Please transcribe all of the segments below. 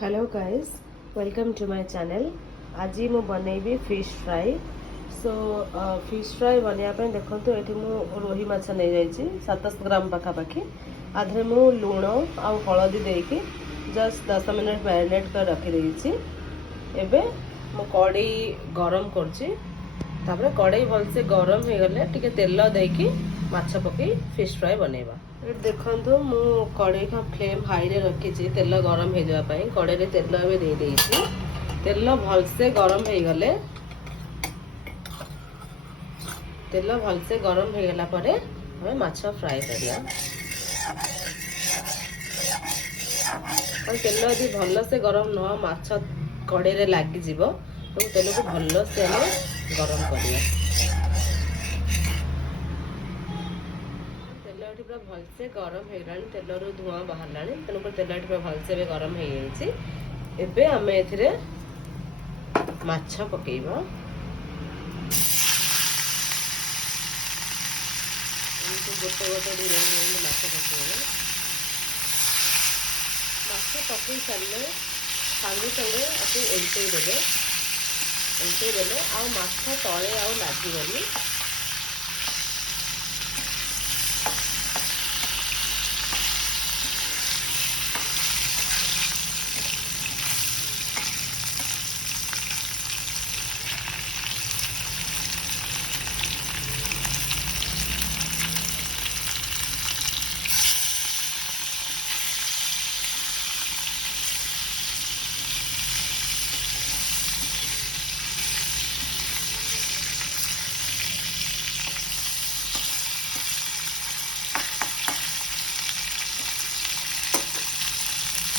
Hello guys, welcome to my channel. आज मु बनैबी fish fry. So fish fry बनवाई देखो ये मु रोही माछ नहीं जाइए 700 ग्राम पखापाखि आधे मु लुण आ हलदी देकी जस्ट 10 मिनट मैरिनेट कर रखी एबे मु कढ़ी गरम कर कढ़ई भलसे गरम हो गले टिके तेल देकी माछ पकई फिश फ्राई बनैबा। देखो मु कढ़ई का फ्लेम हाई रे रखी तेल गरम हो जाए कढ़ई तेल दे देइछि। तेल भलसे गरम हो गले तेल भलसे गरम हो गला परे हमें माछ फ्राई करिया। तेल यदि भलसे गरम न माछ कढ़ई रे लागी जीवो तो तेल को भलसे हमें गरम करिया। पूरा भलसे गरम हो गलानी तेल रु धुआं बाहरलानी तेणुकर तेल पूरा भलसे भी गरम हो जाइए। एबे आमे एथिरे माछ पकेइबा। गोटे गोटे धीरे धीरे माछ पकेइबा। माछ पकई सारे सांगे सांगे आपको उल्टई देले आ माछ तले आ लागीबनी।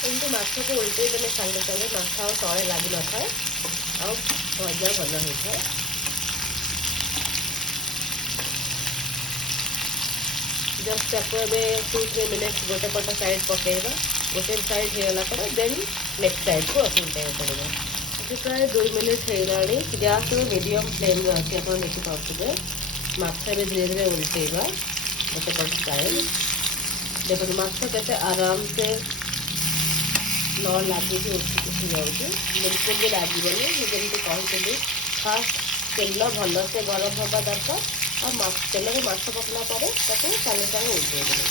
एमती माछ को उल्टे देने सांगे सांगे माछ आ तले लगी न था आ भजा भल होता है। जस्ट आपको 2-3 मिनट गोटे पट साइड पकेबा। गोटे साइड होगला पर देन नेक्स्ट साइड को उल्टे पड़ेगा। प्राय 2 मिनट होगा गैस मीडियम फ्लेम रे अच्छी आप देखिए माछ धीरे धीरे उल्टेबा गोटे पट साइड। देखो माछ के आराम से न लगे उठी जाऊँगी बिल्कुल भी लगे जमी कहती फास्ट तेल भलसे गरम हवा दरकार और तेल में माछ पकला सागे सागे उल्टे देवे।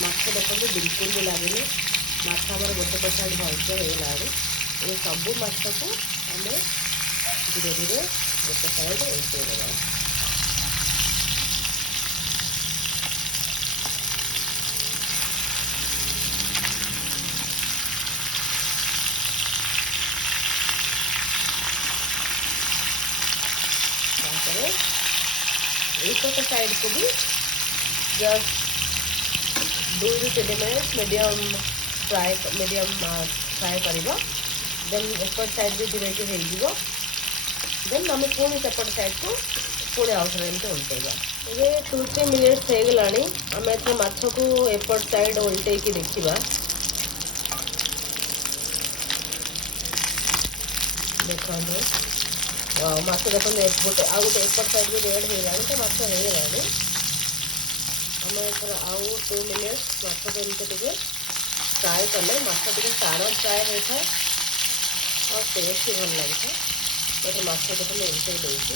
माछ देखते बिल्कुल भी लगे माछ आम गोटे पट भलसे होगा। ये सब माछ को आम धीरे धीरे गोटे साइड उल्टे देवा। एक साइड को भी जस्ट 2-3 मिनट मीडियम फ्राई करवा। देन एपट साइड भी धीरे धीरे हो देन आम पुणी सेपट साइड को पुणी आउ थे एमती उल्टेगा। ये 2-3 मिनिट्स हो गलानी आम ए माछ को एपट साइड उल्टे की देखा। देखो माछ देखो गोटे आ गोटे एपट साइड भी रेड होगा तो माछ होगा। आम एथर आउ 2 मिनिट माछ को एमती फ्राए कले माछ टे टाण फ्राए होता है और टेस्ट भी भल लगी था। तो माछ देखो उल्टे देती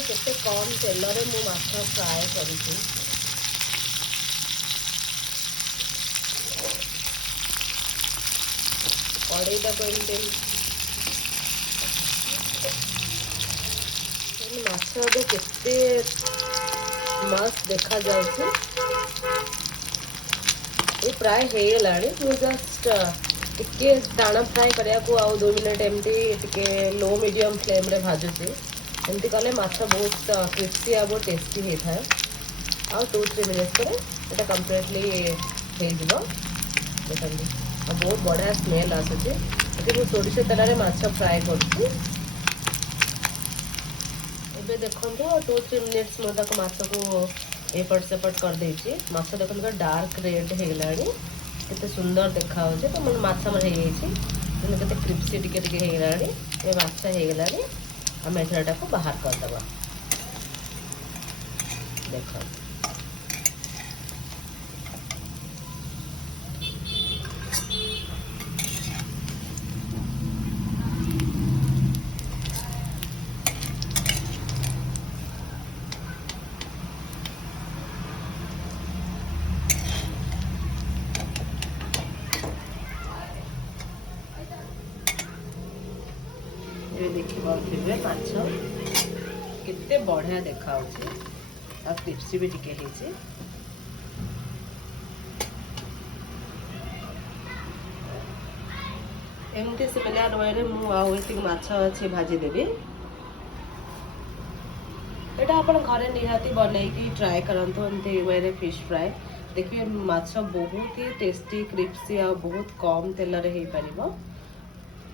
केते कम तेल रे मु माछ फ्राए करी। कढ़ईटा को माछ केते मस्त देखा जाउछि। ये प्राय होगा मुझे जस्ट टिके टाण फ्राए करिया को आउ 2 मिनट एमती टिके लो मीडियम फ्लेम रे भाजुछि। एमती कले माछ बहुत क्रिस्पी आ बहुत टेस्टी होता है। आ 2-3 मिनट पर ये कम्प्लीटली हो देखते बहुत बढ़िया स्मेल आसूचे। मुझे सोरिष तेल माछ फ्राए कर देखो 2-3 मिनिट्स मुझे माछ को एपट सेपट कर देछि। माछ देखो डार्क रेड हो गलानी केते सुंदर देखा हो तो मन माछ मन हो केते क्रिप्सी टिके टिके हो गलानी ये माछ हो गलानी आम एथरटा को बाहर कर दबा देखो देखिए माछ केते बढ़िया देखा क्रिप्सी भी टिके एमती सिमिलर वे मुझे माछ अच्छे भाजीदेवी यहाँ आप घरे निहाती बनईकी ट्राए करंतु एमती वे फिश फ्राए देखिए माछ बहुत ही टेस्टी क्रिप्सी आ बहुत कम तेल रे हो पारिबो।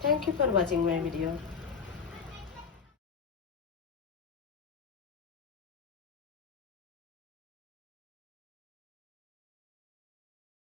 Thank you for watching my video.